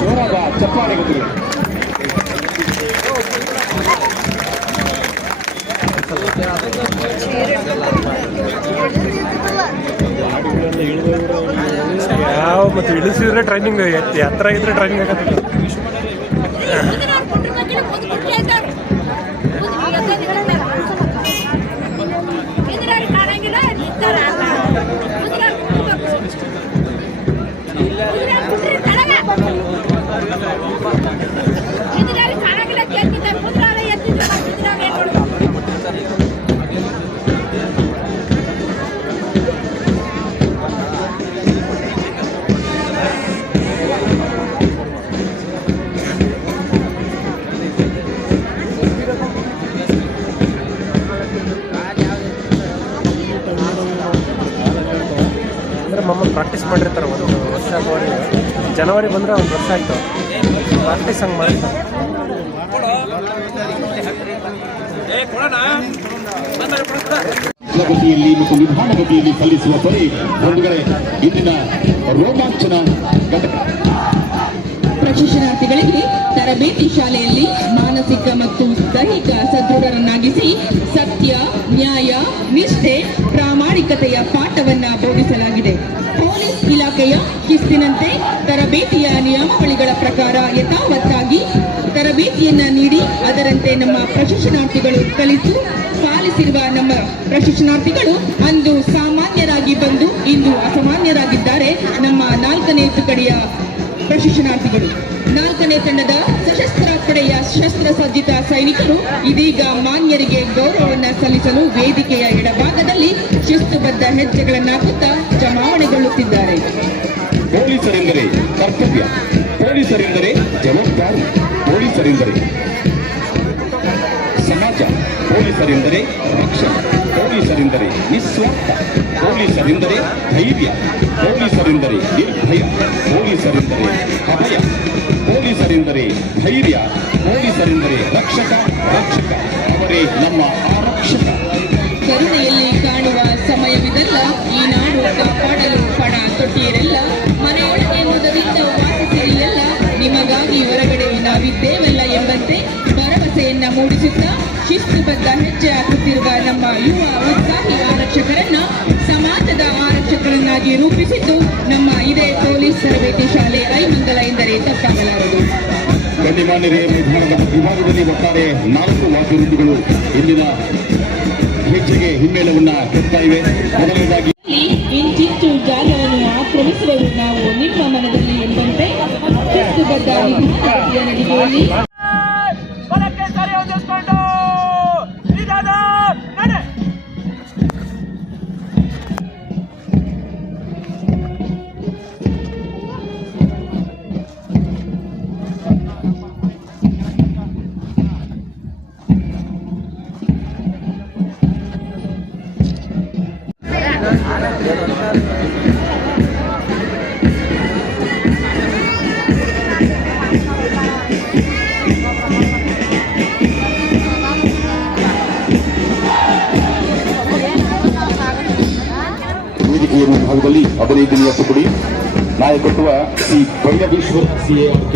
ಜೋರಾದ ಚಪ್ಪಾಳೆ ಗೊತ್ತಿಲ್ಲ. ಯಾವ ಮತ್ತೆ ಇಳಿಸಿದ್ರೆ ಟ್ರೈನಿಂಗ್ ಎತ್ತರ ಇದ್ರೆ ಟ್ರೈನಿಂಗ್ ಆಗತ್ತಿಲ್ಲ. ಮಮ್ಮ ಪ್ರಾಕ್ಟೀಸ್ ಮಾಡಿರ್ತಾರೆ ಒಂದು ವರ್ಷ ಜನವರಿ ಬಂದರೆ ಒಂದು ವರ್ಷ ಆಯಿತು ಪ್ರಾಕ್ಟೀಸ್ ಹಂಗೆ ಮಾಡ್ತಾರೆ. ಗತಿಯಲ್ಲಿ ಮತ್ತು ನಿಧಾನಗತಿಯಲ್ಲಿ ಸಲ್ಲಿಸುವ ಪರಿ ಒಂದುಗಡೆ ಇಂದಿನ ರೋಮಾಂಚನ ಘಟಕ. ಪ್ರಶಿಕ್ಷಣಾರ್ಥಿಗಳಿಗೆ ತರಬೇತಿ ಶಾಲೆಯಲ್ಲಿ ಮಾನಸಿಕ ಮತ್ತು ದೈಹಿಕ ಸದೃಢರನ್ನಾಗಿಸಿ ಸತ್ಯ, ನ್ಯಾಯ, ನಿಷ್ಠೆ, ಪ್ರಾಮಾಣಿಕತೆಯ ಪಾಠವನ್ನ ಬೋಧಿಸಲಾಗಿದೆ. ಪೊಲೀಸ್ ಇಲಾಖೆಯ ಶಿಸ್ತಿನಂತೆ ತರಬೇತಿಯ ನಿಯಮಾವಳಿಗಳ ಪ್ರಕಾರ ಯಥಾವತ್ತಾಗಿ ತರಬೇತಿಯನ್ನ ನೀಡಿ ಅದರಂತೆ ನಮ್ಮ ಪ್ರಶಿಕ್ಷಣಾರ್ಥಿಗಳು ಕಲಿತು ಪಾಲಿಸಿರುವ ನಮ್ಮ ಪ್ರಶಿಕ್ಷಣಾರ್ಥಿಗಳು ಅಂದು ಸಾಮಾನ್ಯರಾಗಿ ಬಂದು ಇಂದು ಅಸಾಮಾನ್ಯರಾಗಿದ್ದಾರೆ. ನಮ್ಮ 4ನೇ ತುಕಡಿಯ ಪ್ರಶಿಕ್ಷಣಾರ್ಥಿಗಳು 4ನೇ ತಂಡದ ಸಶಸ್ತ್ರ ಪಡೆಯ ಶಸ್ತ್ರಸಜ್ಜಿತ ಸೈನಿಕರು ಇದೀಗ ಮಾನ್ಯರಿಗೆ ಗೌರವವನ್ನು ಸಲ್ಲಿಸಲು ವೇದಿಕೆಯ ಎಡಭಾಗದಲ್ಲಿ ಶಿಸ್ತುಬದ್ಧ ಹೆಜ್ಜೆಗಳನ್ನಾಕುತ್ತಾ ಜಮಾವಣೆಗೊಳ್ಳುತ್ತಿದ್ದಾರೆ. ಪೊಲೀಸರೆಂದರೆ ಕರ್ತವ್ಯ, ಪೊಲೀಸರೆಂದರೆ ಜವಾಬ್ದಾರಿ, ಪೊಲೀಸರೆಂದರೆ ಸಮಾಜ, ಪೊಲೀಸರೆಂದರೆ ರಕ್ಷಣೆ, ಪೊಲೀಸರೆಂದರೆ ನಿಸ್ವಾರ್ಥ, ಪೊಲೀಸರೆಂದರೆ ಧೈರ್ಯ, ಪೊಲೀಸರೆಂದರೆ ನಿರ್ಭಯ, ಪೊಲೀಸರೆಂದರೆ ಅಭಯ, ಪೊಲೀಸರೆಂದರೆ ಧೈರ್ಯ, ಪೊಲೀಸರೆಂದರೆ ರಕ್ಷಕ, ಅವರೇ ನಮ್ಮ ಆರಕ್ಷಕ. ಕರುಣೆಯಲ್ಲಿ ಕಾಣುವ ಸಮಯವಿದೆಲ್ಲ, ಈ ನಾಡು ಕಾಪಾಡಲು ಪಣ ತೊಟ್ಟಿಯರೆಲ್ಲ, ಮನೆಯೊಳಗೆ ಮುದದಿಂದ ವಾಸಿಸಿರಿಯಲ್ಲ, ನಿಮಗಾಗಿ ಹೊರಗಡೆ ನಾವಿದ್ದೇವಲ್ಲ ಎಂಬಂತೆ ಭರವಸೆಯನ್ನ ಮೂಡಿಸುತ್ತಾ ಶಿಸ್ತುಬದ್ಧ ಹೆಜ್ಜೆ ಹಾಕುತ್ತಿರುವ ನಮ್ಮ ಯುವ ಉತ್ಸಾಹಿ ಆರಕ್ಷಕರನ್ನ ಸಮಾಜದ ಆರಕ್ಷಕರನ್ನಾಗಿ ರೂಪಿಸಿದ್ದು ನಮ್ಮ ಇದೇ ಪೊಲೀಸ್ ತರಬೇತಿ ಶಾಲೆ ಐಮಂಗಲ ಎಂದರೆ ತಪ್ಪಾಗಲಾರದು. ಗಣ್ಯಮಾನ್ಯರೇ, ನಿಧಾನದ ವಿಭಾಗದಲ್ಲಿ ಒಟ್ಟಾರೆ 4 ವಾದ್ಯವೃತ್ತಿಗಳು ಇಂದಿನ ಹೆಜ್ಜೆಗೆ ಹಿಮ್ಮೇಳವನ್ನ ಕೊಡ್ತಾ ಇವೆ. ಮೊದಲನೇದಾಗಿ ಇಂಚಿಂಚು ಜಾಗವನ್ನು ಆಕ್ರಮಿಸುವುದು ನಾವು ನಿಮ್ಮ ಮನದಲ್ಲಿ ಎಂಬಂತೆ ಶಿಸ್ತುಬದ್ಧ ವಿಭಾಗೀಯ ನಡಿಗೆಯಲ್ಲಿ ವೇದಿಕೆಯ ವಿಭಾಗದಲ್ಲಿ ಅಭಿನಂದನೀಯ ತುಕಡಿ ನಾಯಕತ್ವ ಶ್ರೀ ಭವ್ಯ ವಿಶ್ವ